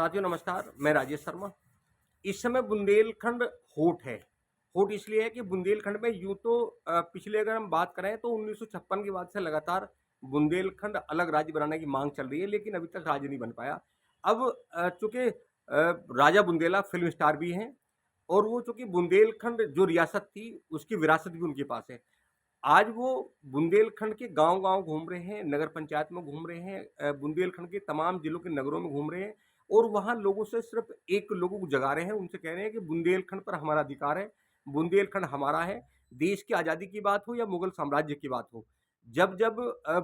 साथियों नमस्कार, मैं राजेश शर्मा। इस समय बुंदेलखंड हॉट है। हॉट इसलिए है कि बुंदेलखंड में यूँ तो पिछले अगर हम बात करें तो 1956 के बाद से लगातार बुंदेलखंड अलग राज्य बनाने की मांग चल रही है, लेकिन अभी तक राज्य नहीं बन पाया। अब चूँकि राजा बुंदेला फ़िल्म स्टार भी हैं और वो चूँकि बुंदेलखंड जो रियासत थी, उसकी विरासत भी उनके पास है। आज वो बुंदेलखंड के गाँव-गाँव घूम रहे हैं, नगर पंचायत में घूम रहे हैं, बुंदेलखंड के तमाम जिलों के नगरों में घूम रहे हैं और वहाँ लोगों से सिर्फ़ एक लोगों को जगा रहे हैं, उनसे कह रहे हैं कि बुंदेलखंड पर हमारा अधिकार है, बुंदेलखंड हमारा है। देश की आज़ादी की बात हो या मुगल साम्राज्य की बात हो, जब-जब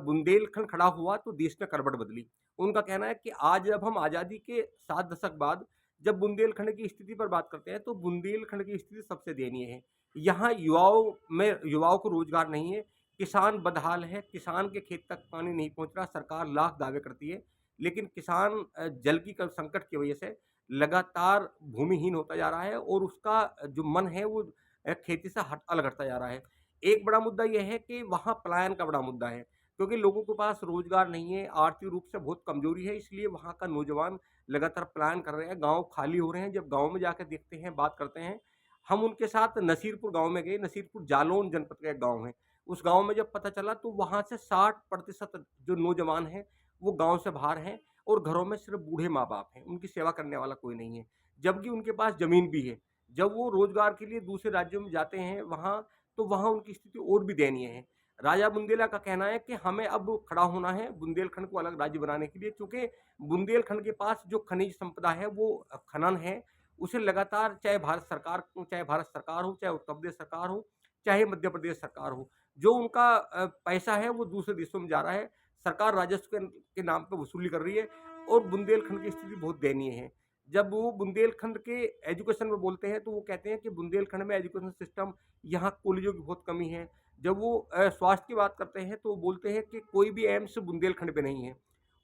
बुंदेलखंड खड़ा हुआ तो देश में करवट बदली। उनका कहना है कि आज जब हम आज़ादी के 7 दशक बाद जब बुंदेलखंड की स्थिति पर बात करते हैं, तो बुंदेलखंड की स्थिति सबसे दयनीय है। यहाँ युवाओं को रोज़गार नहीं है, किसान बदहाल है, किसान के खेत तक पानी नहीं पहुँच रहा, सरकार लाख दावे करती है, लेकिन किसान जल की क संकट की वजह से लगातार भूमिहीन होता जा रहा है और उसका जो मन है वो खेती से अलग हटता जा रहा है। एक बड़ा मुद्दा ये है कि वहाँ पलायन का बड़ा मुद्दा है, क्योंकि लोगों के पास रोज़गार नहीं है, आर्थिक रूप से बहुत कमज़ोरी है, इसलिए वहाँ का नौजवान लगातार पलायन कर रहे हैं, गाँव खाली हो रहे हैं। जब गाँव में जाकर देखते हैं, बात करते हैं, हम उनके साथ नसीरपुर गाँव में गए, नसीरपुर जालौन जनपद का एक गाँव है। उस गाँव में जब पता चला तो वहाँ से 60% जो नौजवान हैं, वो गाँव से बाहर हैं और घरों में सिर्फ़ बूढ़े माँ-बाप हैं, उनकी सेवा करने वाला कोई नहीं है। जबकि उनके पास ज़मीन भी है। जब वो रोज़गार के लिए दूसरे राज्यों में जाते हैं वहाँ, तो वहाँ उनकी स्थिति और भी दयनीय है। राजा बुंदेला का कहना है कि हमें अब खड़ा होना है बुंदेलखंड को अलग राज्य बनाने के लिए, क्योंकि बुंदेलखंड के पास जो खनिज संपदा है वो खनन है, उसे लगातार चाहे भारत सरकार हो, चाहे उत्तर प्रदेश सरकार हो, चाहे मध्य प्रदेश सरकार हो, जो उनका पैसा है वो दूसरे देशों में जा रहा है। सरकार राजस्व के नाम पे वसूली कर रही है और बुंदेलखंड की स्थिति बहुत दयनीय है। जब वो बुंदेलखंड के एजुकेशन में बोलते हैं तो वो कहते हैं कि बुंदेलखंड में एजुकेशन सिस्टम यहाँ कॉलेजों की बहुत कमी है। जब वो स्वास्थ्य की बात करते हैं तो वो बोलते हैं कि कोई भी एम्स बुंदेलखंड में नहीं है।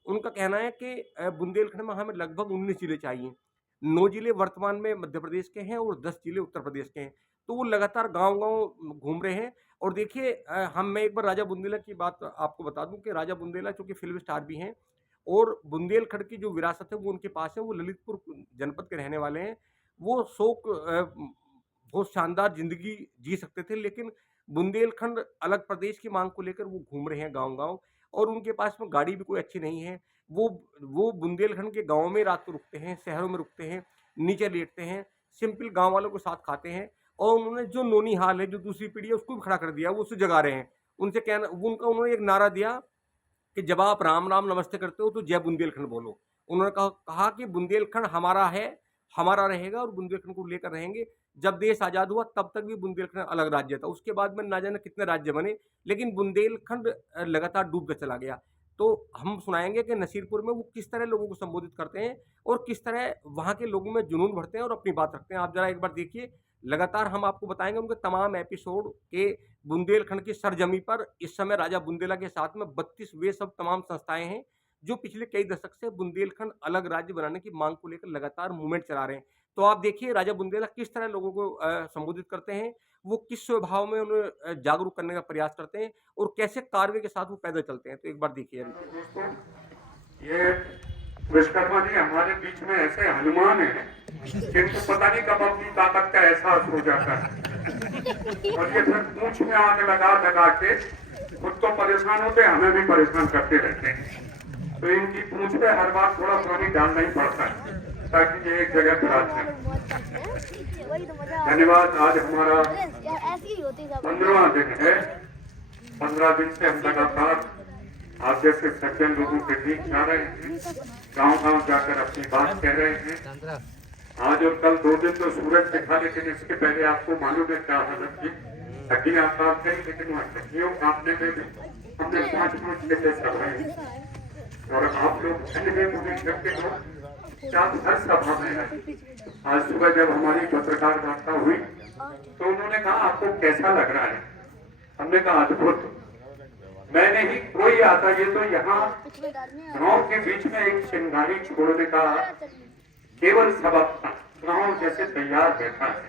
उनका कहना है कि बुंदेलखंड में हमें लगभग 19 जिले चाहिए। 9 जिले वर्तमान में मध्य प्रदेश के हैं और 10 जिले उत्तर प्रदेश के हैं। तो वो लगातार गाँव-गाँव घूम रहे हैं और देखिए मैं एक बार राजा बुंदेला की बात आपको बता दूँ कि राजा बुंदेला चूँकि फ़िल्म स्टार भी हैं और बुंदेलखंड की जो विरासत है वो उनके पास है, वो ललितपुर जनपद के रहने वाले हैं। वो बहुत शानदार ज़िंदगी जी सकते थे, लेकिन बुंदेलखंड अलग प्रदेश की माँग को लेकर वो घूम रहे हैं गाँव-गाँव और उनके पास में गाड़ी भी कोई अच्छी नहीं है। वो वो बुंदेलखंड के गाँव में रात को रुकते हैं, शहरों में रुकते हैं, नीचे लेटते हैं, सिंपल गाँव वालों के साथ खाते हैं और उन्होंने जो नौनिहाल है, जो दूसरी पीढ़ी है, उसको भी खड़ा कर दिया, वो उसे जगा रहे हैं। उनसे कहना वो उनका उन्होंने एक नारा दिया कि जब आप राम, राम नमस्ते करते हो तो जय बुंदेलखंड बोलो। उन्होंने कहा कि बुंदेलखंड हमारा है, हमारा रहेगा और बुंदेलखंड को लेकर रहेंगे। जब देश आज़ाद हुआ तब तक भी बुंदेलखंड अलग राज्य था। उसके बाद में ना जाने कितने राज्य बने, लेकिन बुंदेलखंड लगातार डूबता चला गया। तो हम सुनाएँगे कि नसीरपुर में वो किस तरह लोगों को संबोधित करते हैं और किस तरह वहाँ के लोगों में जुनून भरते हैं और अपनी बात रखते हैं। आप ज़रा एक बार देखिए, लगातार हम आपको बताएँगे उनके तमाम एपिसोड के बुंदेलखंड की सरजमी पर इस समय राजा बुंदेला के साथ में 32 वे सब तमाम संस्थाएँ हैं, जो पिछले कई दशक से बुंदेलखंड अलग राज्य बनाने की माँग को लेकर लगातार मूवमेंट चला रहे हैं। तो आप देखिए राजा बुंदेला किस तरह लोगों को संबोधित करते हैं, वो किस स्वभाव में उन्हें जागरूक करने का प्रयास करते हैं और कैसे कार्य के साथ वो पैदल चलते हैं। तो एक बार देखिए। दोस्तों, ये विश्वकर्मा जी हमारे बीच में ऐसे हनुमान हैं जिनको पता नहीं कब अपनी ताकत का एहसास हो जाता है और ये फिर पूंछ में आग लगा के खुद तो परेशान होते, हमें भी परेशान करते रहते हैं। तो इनकी पूंछ पे हर बार थोड़ा पानी डालना ही पड़ता है ताकि ये एक जगह खड़ा जाए। धन्यवाद। आज हमारा 15वां दिन है। 15 दिन से हम लगातार आप जैसे सज्जन लोगों के बीच जा रहे हैं, गांव-गांव जाकर अपनी बात कह रहे हैं। आज और कल 2 दिन तो सूरज दिखा, लेकिन इसके पहले आपको मालूम है क्या हालत थी। हड्डियां कांप गई, लेकिन वह हड्डियों कांपने में भी हमने 5-5 घंटे सभाएं और आप लोग ठंड में मुझे करके हर सभा में है। आज सुबह जब हमारी पत्रकार वार्ता हुई तो उन्होंने कहा आपको कैसा लग रहा है? हमने कहा अद्भुत। मैं नहीं कोई आता, ये तो यहाँ गाँव के बीच में एक चिंगारी छोड़ने का केवल सबब था। गाँव जैसे तैयार बैठा है,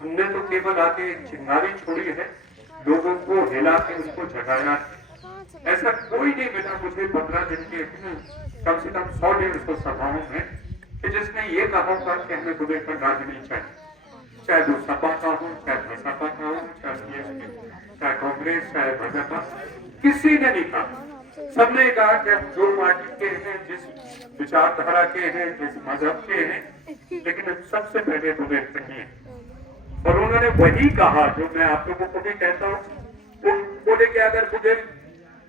हमने तो केवल आके एक चिंगारी छोड़ी है, लोगों को हिला के उसको जगाया। ऐसा कोई नहीं मिला मुझे 15 दिन के कम से कम 100-150 सभाओं में कि जिसने ये कहा था कि हमें बुंदेलखंड राज्य नहीं चाहिए, चाहे वो सपा का हो, चाहे बसपा का हो, चाहे बीएसपी, चाहे कांग्रेस, चाहे भाजपा, किसी ने नहीं कहा। सबने कहा कि हम जो पार्टी के हैं, जिस विचारधारा के हैं, जिस मजहब के हैं, लेकिन हम सबसे पहले बुंदेलखंडी हैं। और उन्होंने वही कहा जो मैं आप लोगों को भी कहता हूँ। वो बोले कि अगर बुंदेल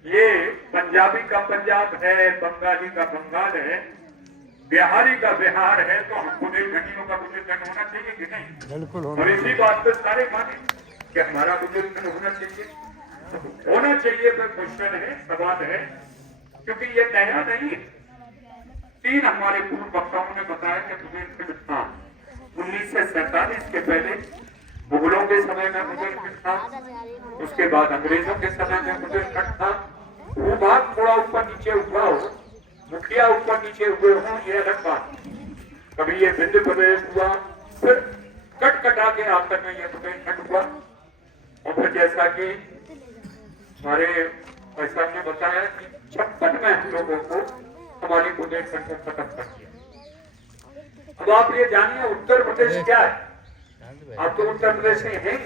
ये पंजाबी का पंजाब है, बंगाली का बंगाल है, बिहारी का बिहार है, तो हम बुंदेलखंडियों का बुंदेलखंड होना चाहिए कि नहीं? बिल्कुल और इसी बात पे सारे माने कि हमारा बुंदेलखंड होना चाहिए। होना चाहिए पर क्वेश्चन है, सवाल है, क्योंकि ये नया नहीं है। 3 हमारे पूर्व वक्ताओं ने बताया कि बुंदेलखंड था 1947 के पहले मुगलों के समय में बुंदेलखंड था, उसके बाद अंग्रेजों के समय में बुंदेलखंड था। भूभाग थोड़ा ऊपर नीचे हुआ हो, मुखिया ऊपर नीचे हुए हों, ये अलग बात। कभी ये विंध्य प्रदेश हुआ, फिर कट कटा के आकर में ये बुंदेलखंड हुआ। और फिर जैसा कि हमारे भाई साहब ने बताया कि 56 में हम लोगों को हमारी बुंदेलखंड को खत्म कर दिया। अब आप ये जानिए उत्तर प्रदेश क्या है? आप तो उत्तर प्रदेश में हैं,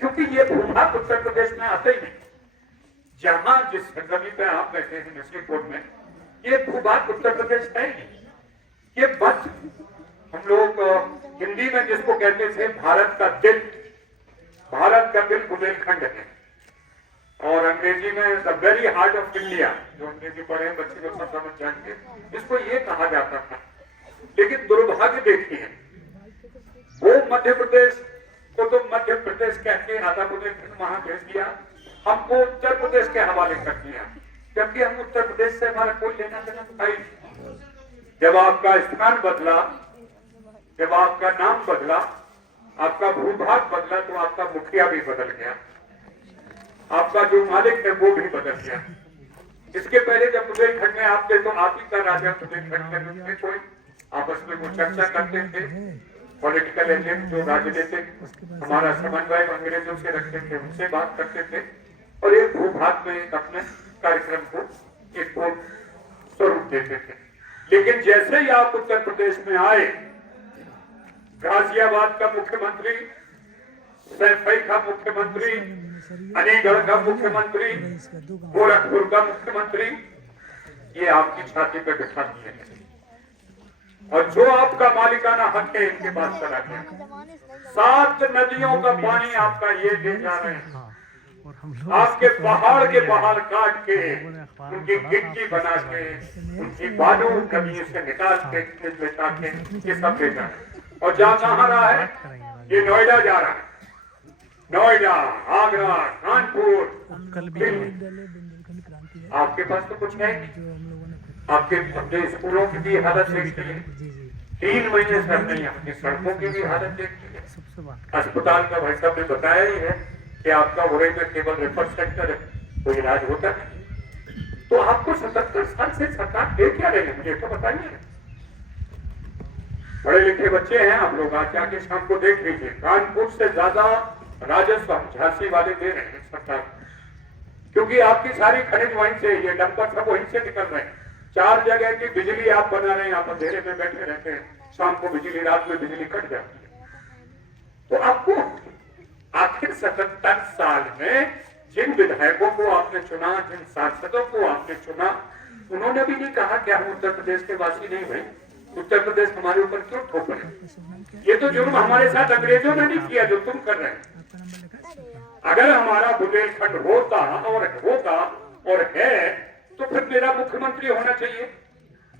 क्योंकि ये भूभाग उत्तर प्रदेश में आते ही नहीं। जहां जिस जमीन पे आप बैठे हैं नसीबपुर में, ये भूभाग उत्तर प्रदेश है नहीं। ये बस हम लोग हिंदी में जिसको कहते थे भारत का दिल, भारत का दिल बुंदेलखंड है। और अंग्रेजी में the very heart of India, जो अंग्रेजी पढ़े बच्चे को सब समझ जाएंगे, इसको ये कहा जाता था। लेकिन दुर्भाग्य देखिए, वो मध्य प्रदेश को तो मध्य प्रदेश कह के आधा बुंदेलखंड वहां भेज दिया, हमको उत्तर प्रदेश के हवाले कर दिया, जबकि हम उत्तर प्रदेश से हमारा कोई लेना देना था ही नहीं। जब आपका स्थान बदला, जब आपका नाम बदला, आपका भूभाग बदला, तो आपका मुखिया भी बदल गया, आपका जो मालिक है वो भी बदल गया। इसके पहले जब बुंदेलखंड में आप थे तो आप ही का राजा बुंदेलखंड के रूप में कोई आपस में वो चर्चा करते थे। पॉलिटिकल एजेंट जो राजनीतिक हमारा समन्वय अंग्रेजों से रखते थे, उनसे बात करते थे और एक भूभाग में एक अपने कार्यक्रम को एक स्वरूप देते थे। लेकिन जैसे ही आप उत्तर प्रदेश में आए, गाजियाबाद का मुख्यमंत्री, सैफई का मुख्यमंत्री, अलीगढ़ का मुख्यमंत्री, गोरखपुर का मुख्यमंत्री, ये आपकी छाती पर बिठा दिए हैं और जो आपका मालिकाना हक है इनके पास चला गया। 7 नदियों का पानी आपका ये ले जा रहे हैं, आपके पहाड़ के पहाड़ काट के, उनकी गिट्टी बना के, उनकी बालू कभी से निकाल के लेटा के ये सब ले जा रहे हैं। और जा कहाँ रहा है? ये नोएडा जा रहा है। नोएडा, आगरा, कानपुर, आपके पास तो कुछ है नहीं। आपके अपने स्कूलों की भी हालत देखती है, 3 महीने से हमने अपनी सड़कों की भी हालत देखती है। अस्पताल का भाई साहब ने बताया ही है कि आपका उड़े में केवल रेफर सेंटर है, कोई इलाज होता है। तो आपको 77 साल से सरकार दे क्या रही है, मुझे तो बताइए। पढ़े लिखे बच्चे हैं आप लोग, आज जाके शाम को देख लीजिए, कानपुर से ज्यादा राजस्व झांसी वाले दे रहे हैं सरकार, क्योंकि आपकी सारी खनिज वहीं से, ये डंपर सब वहीं से निकल रहे हैं। 4 जगह की बिजली आप बना रहे हैं, आप अंधेरे में बैठे रहते हैं, शाम को बिजली, रात में बिजली कट जाती है। तो आपको आखिर 77 साल में जिन विधायकों को आपने चुना, जिन सांसदों को आपने चुना, उन्होंने भी नहीं कहा कि हम उत्तर प्रदेश के वासी नहीं भाई, उत्तर प्रदेश हमारे ऊपर क्यों ठोक रहे? ये तो जुर्म हमारे साथ अंग्रेजों ने नहीं किया जो तुम कर रहे हैं। अगर हमारा बुंदेलखंड होता और है तो फिर मेरा मुख्यमंत्री होना चाहिए,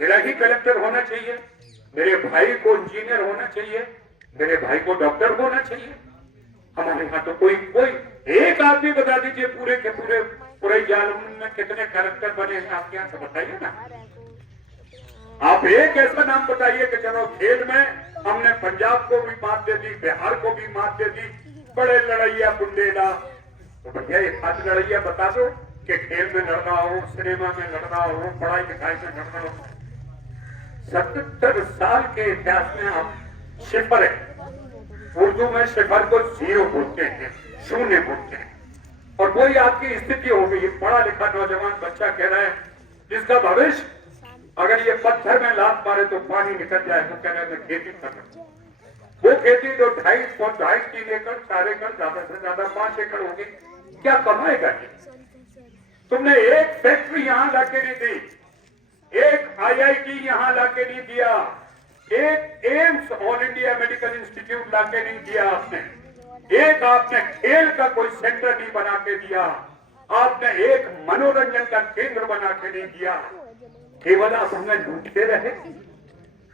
मेरा ही कलेक्टर होना चाहिए, मेरे भाई को इंजीनियर होना चाहिए, मेरे भाई को डॉक्टर होना चाहिए। हमारे यहाँ तो कोई एक आदमी बता दीजिए पूरे के पूरे जाल में कितने कलेक्टर बने हैं आपके यहाँ से, बताइए ना। आप एक ऐसा नाम बताइए कि चलो खेल में हमने पंजाब को भी मात दे दी, बिहार को भी मात दे दी, बड़े लड़ैया बुंदेला। तो भैया एक हाथ लड़ैया बता दो कि खेल में लड़ रहा हो, सिनेमा में लड़ रहा हो, पढ़ाई लिखाई में लड़ रहा हो। 77 साल के इतिहास में आप सिफर है, उर्दू में सिफर को 0 बोलते हैं, 0 बोलते हैं। और कोई आपकी स्थिति हो गई, पढ़ा लिखा नौजवान बच्चा कह रहा है जिसका भविष्य अगर ये पत्थर में लात मारे तो पानी निकल जाए तो कह रहे मैं खेती कर रहा हूं। वो खेती तो 2.5-3 एकड़ 4 एकड़ ज्यादा से ज्यादा 5 एकड़ होगी, क्या कमाएगा ये? तुमने एक फैक्ट्री यहां लाके नहीं दी, एक IIT यहां लाके नहीं दिया, एक AIIMS all India medical institute लाके नहीं दिया आपने, एक आपने खेल का कोई सेंटर नहीं बना के दिया, आपने एक मनोरंजन का केंद्र बना के नहीं दिया। केवल आप हमें लूटते रहे,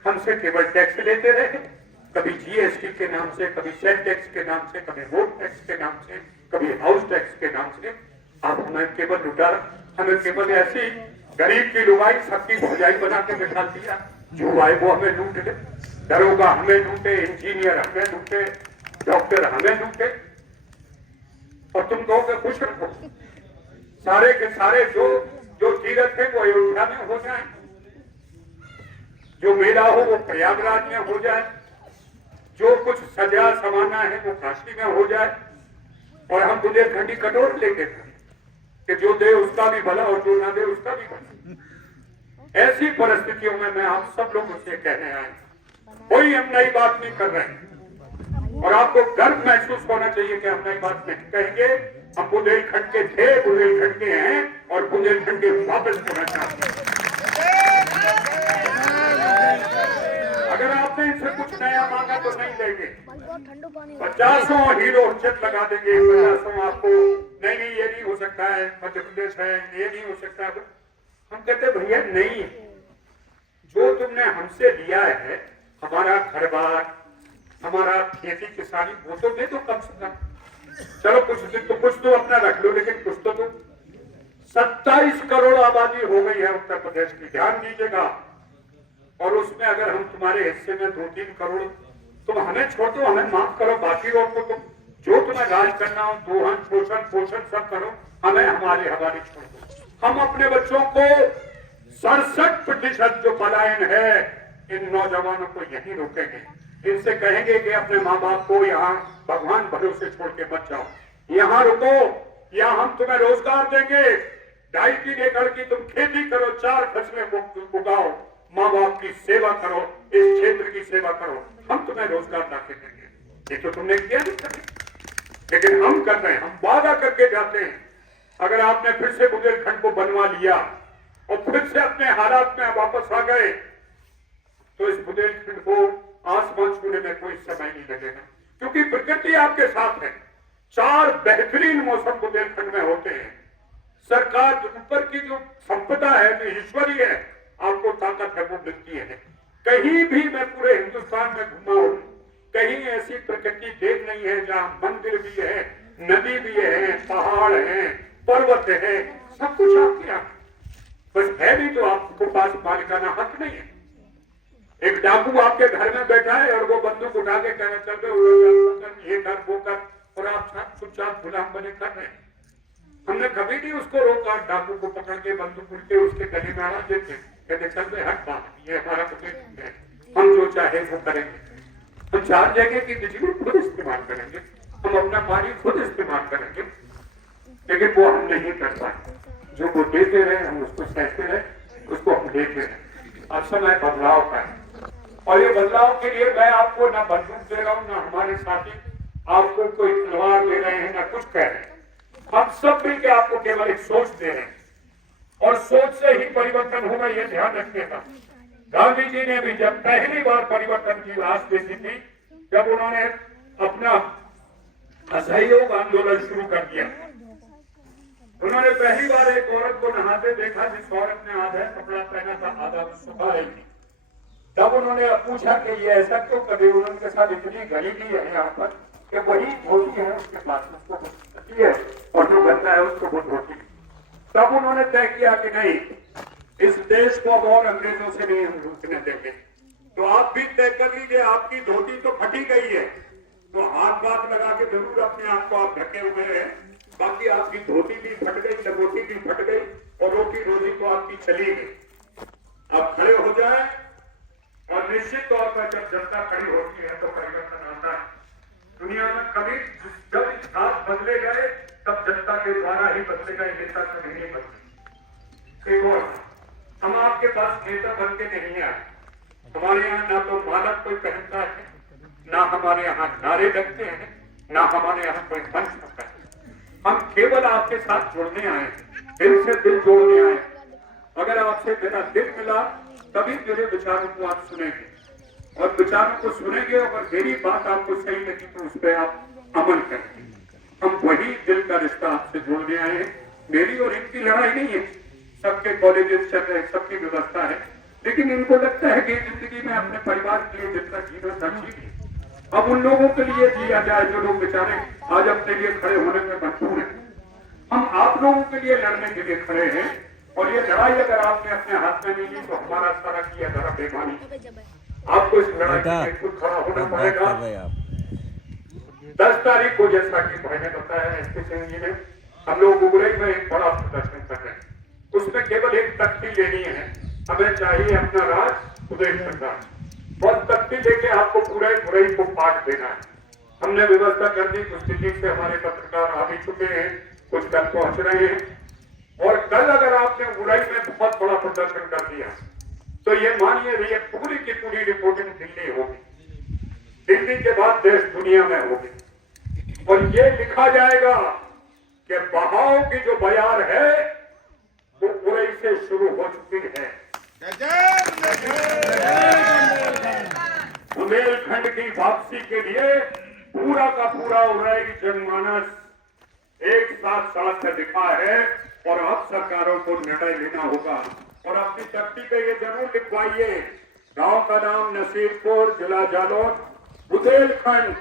हमसे केवल टैक्स लेते रहे, कभी GST के नाम से, कभी सेल टैक्स के नाम से, कभी रोड टैक्स के नाम से, कभी हाउस टैक्स के नाम से। आप हमें केवल लुटा, हमें केवल ऐसी गरीब की लुगाई सबकी भौजाई बना के बिठा दिया, जो आए वो हमें लूट ले। दरोगा हमें लूटे, इंजीनियर हमें लूटे, डॉक्टर हमें लूटे, और तुम कहोगे खुश रखो। सारे के सारे जो तीर्थ है वो अयोध्या में हो जाए, जो मेला हो वो प्रयागराज में हो जाए, जो कुछ सजा समाना है वो काशी में हो जाए, और हम बुंदेलखंडी कटोर लेके कि जो दे उसका भी भला और जो ना दे उसका भी भला। ऐसी परिस्थितियों में मैं आप सब लोगों से कहने आए, कोई हम नई बात नहीं कर रहे हैं, और आपको गर्व महसूस होना चाहिए कि हम नई बात नहीं कहेंगे। हम बुंदेलखंड के थे, बुंदेलखंड के हैं, और बुंदेलखंड के वापस होना चाहते हैं। अगर आपने इनसे कुछ नया मांगा तो नहीं देंगे, 50 हीरो चेक लगा देंगे, 50 आपको नहीं ये नहीं हो सकता है, मध्य प्रदेश है, ये नहीं हो सकता है। हम कहते भैया नहीं, जो तुमने हमसे लिया है, हमारा घर बार, हमारा खेती किसानी, वो तो दे दो कम से कम। चलो कुछ तो अपना रख लो, लेकिन कुछ तो 27 करोड़ आबादी हो गई है उत्तर प्रदेश की, ध्यान दीजिएगा। और उसमें अगर हम तुम्हारे हिस्से में 2-3 करोड़, तुम हमें छोड़ दो, हमें माफ करो, बाकी और को तुम जो तुम्हें राज करना हो, दोहन पोषण सब करो, हमें हमारे हवाले छोड़ दो। हम अपने बच्चों को 67% जो पलायन है, इन नौजवानों को यहीं रोकेंगे। इनसे कहेंगे कि अपने माँ बाप को यहाँ भगवान भरोसे छोड़ के मत जाओ, यहाँ रुको, यहाँ हम तुम्हें रोजगार देंगे। 2.5-3 एकड़ की तुम खेती करो, 4 फसलें उगाओ, माँ बाप की सेवा करो, इस क्षेत्र की सेवा करो, हम तुम्हें रोजगार ला के देंगे। ये तो तुमने किया नहीं कभी, लेकिन हम कर रहे हैं, हम वादा करके जाते हैं। अगर आपने फिर से बुंदेलखंड को बनवा लिया और फिर से अपने हालात में वापस आ गए, तो इस बुंदेलखंड को आसमान छूने में कोई समय नहीं लगेगा, क्योंकि प्रकृति आपके साथ है। 4 बेहतरीन मौसम बुंदेलखंड में होते हैं। सरकार ऊपर की जो संपदा है, जो ईश्वरीय है, आपको ताकत है वो मिलती है। कहीं भी मैं पूरे हिंदुस्तान में घूमा हूं, कहीं ऐसी प्रकृति देख नहीं है जहां मंदिर भी है, नदी भी है, पहाड़ है, पर्वत है, सब कुछ आपके यहाँ, बस है भी तो आपको पास मालिकाना हक नहीं है। एक डाकू आपके घर में बैठा है और वो बंदूक उठा के कहना चल रहे ये कर वो कर, और आप चुपचाप गुलाम बने कर रहे हैं। हमने कभी नहीं उसको रोका, डाकू को पकड़ के बंदूक उठ के उसके गले में आवाज देते, कहते चल रहे हट बात, ये हमारा प्रदेश है, हम जो चाहे वो करेंगे। हम 4 जगह की बिजली खुद इस्तेमाल करेंगे, हम अपना पानी खुद इस्तेमाल करेंगे, लेकिन वो हम नहीं कर पाए। जो वो देते रहे हम उसको सहते रहे, उसको हम देते रहे। अब समय बदलाव का है, और ये बदलाव के लिए मैं आपको ना बंदूक दे रहा हूँ, ना हमारे साथी आपको कोई तलवार दे रहे हैं, ना कुछ कह रहे हैं। हम सब मिलकर आपको केवल एक सोच दे रहे हैं, और सोच से ही परिवर्तन होगा, ये ध्यान रखने का। गांधी जी ने भी जब पहली बार परिवर्तन की आस देखी थी, जब उन्होंने अपना असहयोग आंदोलन शुरू कर दिया, उन्होंने पहली बार एक औरत को नहाते देखा, जिस औरत ने आधा कपड़ा पहना था, आधा सुखा रही थी। तब उन्होंने पूछा कि ये ऐसा क्यों कर रही है, उनके साथ इतनी गरीबी है यहाँ पर कि वही धोती है उसके पास, उसको धोती है, और जो गंदा है उसको वो धोती है। तब उन्होंने तय किया कि नहीं, इस देश को अब और अंग्रेजों से नहीं हम लूटने देंगे। तो आप भी तय कर लीजिए, आपकी धोती तो फटी गई है, तो हाथ लगा के जरूर अपने आप को आप ढके हुए रहे, बाकी आपकी धोती भी फट गई, लंगोटी भी फट गई, और रोटी रोजी तो आपकी चली गई। आप खड़े हो जाए, और निश्चित तौर पर जब जनता खड़ी होती है तो परिवर्तन आता है। दुनिया में कभी जब इतिहास बदले गए तब जनता के द्वारा ही बदले गए, नेता कभी नहीं बदले। एक और हम आपके पास नेता बन के नहीं आए। हमारे यहाँ ना तो मानक कोई पहनता है, ना हमारे यहाँ नारे लगते हैं, ना हमारे यहाँ कोई मंच होता है। हम केवल आपके साथ जुड़ने आए हैं, दिल से दिल जोड़ने आए हैं। अगर आपसे मेरा दिल मिला तभी मेरे विचारों को आप सुनेंगे, और विचारों को सुनेंगे अगर मेरी बात आपको सही लगी तो उस पर आप अमल करेंगे। हम वही दिल का रिश्ता आपसे जोड़ने आए हैं। मेरी और इनकी लड़ाई नहीं है, सबके कॉलेजेस चल रहे, सबकी व्यवस्था है, लेकिन इनको लगता है कि जिंदगी में अपने परिवार के लिए जितना जीना था जी लिया। अब उन लोगों के लिए जिया जाए जो लोग बेचारे आज अपने लिए खड़े होने में मजबूर हैं। हम आप लोगों के लिए लड़ने के लिए खड़े हैं, और ये लड़ाई अगर आपने अपने हाथ में नहीं ली तो हमारा सारा किया धरा बेमानी। आपको इस लड़ाई में खुद खड़ा होना पड़ेगा। 10 तारीख को जैसा कि मैंने बताया एसपी सिंह जी ने, हम लोग उगरई में एक बड़ा प्रदर्शन कर रहे हैं। उसमें केवल एक तख्ती लेनी है, हमें चाहिए अपना राज बुंदेलखंड राज, और तख्ती लेके आपको पूरे उगरई को पाठ देना है। हमने व्यवस्था कर दी, कुछ दिल्ली से हमारे पत्रकार आ भी चुके हैं, कुछ कल पहुंच रहे हैं, और कल अगर आपने उगरई में बहुत बड़ा प्रदर्शन कर दिया तो ये मानिए ये पूरी की पूरी रिपोर्टिंग दिल्ली होगी, दिल्ली के बाद देश दुनिया में होगी, और ये लिखा जाएगा कि बहाव की जो बयार है वो उगरई से शुरू हो चुकी है। बुंदेलखंड की वापसी के लिए पूरा का पूरा उगरई जनमानस एक साथ सड़क पर दिखा है, और अब सरकारों को निर्णय लेना होगा। और अपनी तख्ती पे ये जरूर लिखवाइए, गांव का नाम नसीरपुर, जिला जालौन, बुंदेलखंड,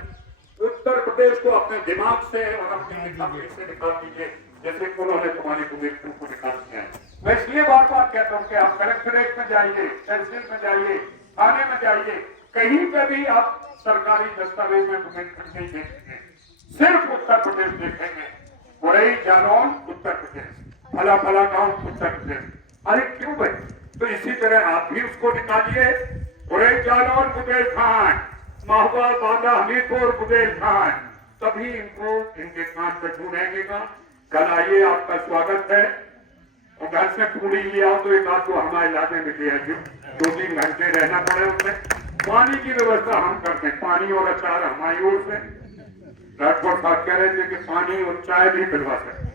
उत्तर प्रदेश को अपने दिमाग से और अपने निकाल से निकाल दीजिए, जैसे उन्होंने तुम्हारी बुंदेलखंड को निकाल दिया है। मैं इसलिए बार बार कहता हूँ कि आप कलेक्टरेट में जाइए, तहसील में जाइए, थाने में जाइए, कहीं पे भी आप सरकारी दस्तावेज में बुंदेलखंड नहीं देखेंगे, सिर्फ उत्तर प्रदेश देखेंगे। उगरई, जालौन उत्तर प्रदेश, फला फला गांव उत्तर प्रदेश। अरे क्यों भाई? तो इसी तरह आप भी उसको निकालिए, उगरई, जालौन, बुंदेलखंड, महुआ, बांदा, हमीरपुर, बुंदेलखंड, तभी इनको इनके कान पे ढूंढेंगे। कल आइए, आपका स्वागत है। और घर से पूरी लिया हो तो एक आध को हमारे इलाके में लिया, 2-3 घंटे रहना पड़े उसमें। पानी की व्यवस्था हम करते हैं, पानी और अचार हमारी ओर से। राजकोट साहब कह रहे थे कि पानी और चाय भी पिलवा सकते,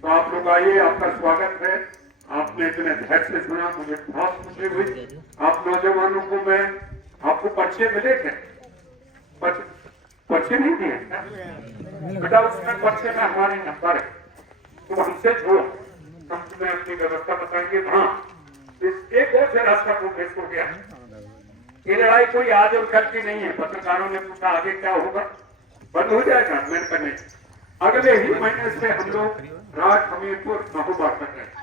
तो आप लोग आइए, आपका स्वागत है। आपने इतने धैर्य से सुना, मुझे बहुत खुशी हुई। आप नौजवानों को मैं आपको पर्चे मिले थे, पर्चे नहीं दिए बेटा, उसमें पर्चे में हमारे नंबर है, तो हमसे जो हम तुम्हें अपनी व्यवस्था बताएंगे। हाँ, एक और से रास्ता प्रोग्रेस हो गया। ये लड़ाई कोई आज और कल की नहीं है। पत्रकारों ने पूछा आगे क्या होगा, बंद हो जाएगा, मैंने कहा नहीं, अगले ही महीने से हम लोग राज, हमीरपुर, महुआ कर रहे हैं।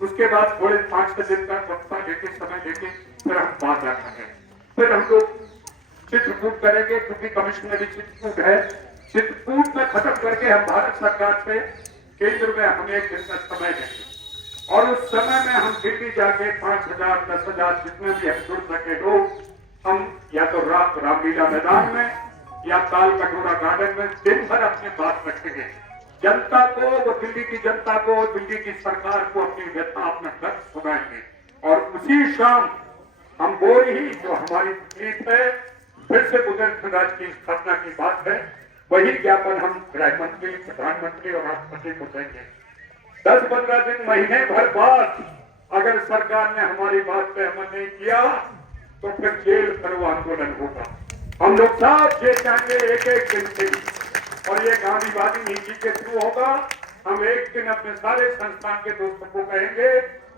उसके बाद थोड़े 5-6 दिन तक वक्ता लेके, समय लेके फिर हम बात कर रहे हैं। फिर हम लोग चित्रकूट करेंगे, क्योंकि कमिश्नरी चित्रकूट है। चित्रकूट में खत्म करके हम भारत सरकार से केंद्र में हम एक दिन का समय देंगे, और उस समय में हम दिल्ली जाके 5,000, 10,000 जितने भी हम जुड़ सके लोग, हम या तो रामलीला मैदान में या ताल कटोरा गार्डन में दिन भर अपनी बात रखेंगे। जनता को, वो दिल्ली की जनता को, दिल्ली की सरकार को अपनी व्यथा, अपना दर्द सुनाएंगे, और उसी शाम हम वो ही जो हमारी तकलीफ है, फिर से बुंदेलखंड राज्य की स्थापना की बात है, वही ज्ञापन हम गृह मंत्री, प्रधानमंत्री और राष्ट्रपति को देंगे। 10-15 दिन, महीने भर बाद अगर सरकार ने हमारी बात पे अमल नहीं किया तो फिर जेल करो आंदोलन होगा। हम लोग साथ जेल जाएंगे एक-एक दिन से, और ये गांधीवादी नीति के थ्रू होगा। हम एक दिन अपने सारे संस्थान के दोस्तों को कहेंगे,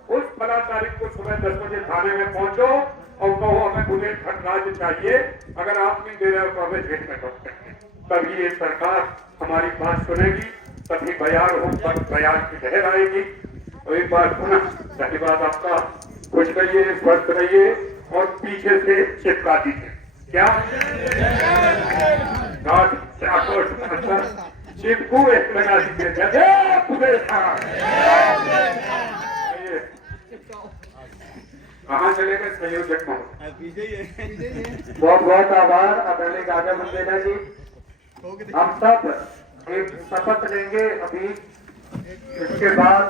उस 15 तारीख को सुबह 10 बजे थाने में पहुंचो और कहो हमें बुंदेलखंड राज्य चाहिए, अगर आप नहीं दे रहे हो तो हमें जेल में रख देंगे। तभी ये सरकार हमारी बात सुनेगी, तभी बयार हो, बयार की लहर आएगी। तो एक बार पुनः धन्यवाद आपका, खुश रहिए, स्वस्थ रहिए, और पीछे से चिपका दीजिए क्या चिपकू एक लगा दीजिए, जय बुंदेलखंड। कहाँ चले गए संयोजक को? बहुत बहुत आभार आदरणीय गागा मंदेला जी। हम सब एक शपथ लेंगे अभी, इसके बाद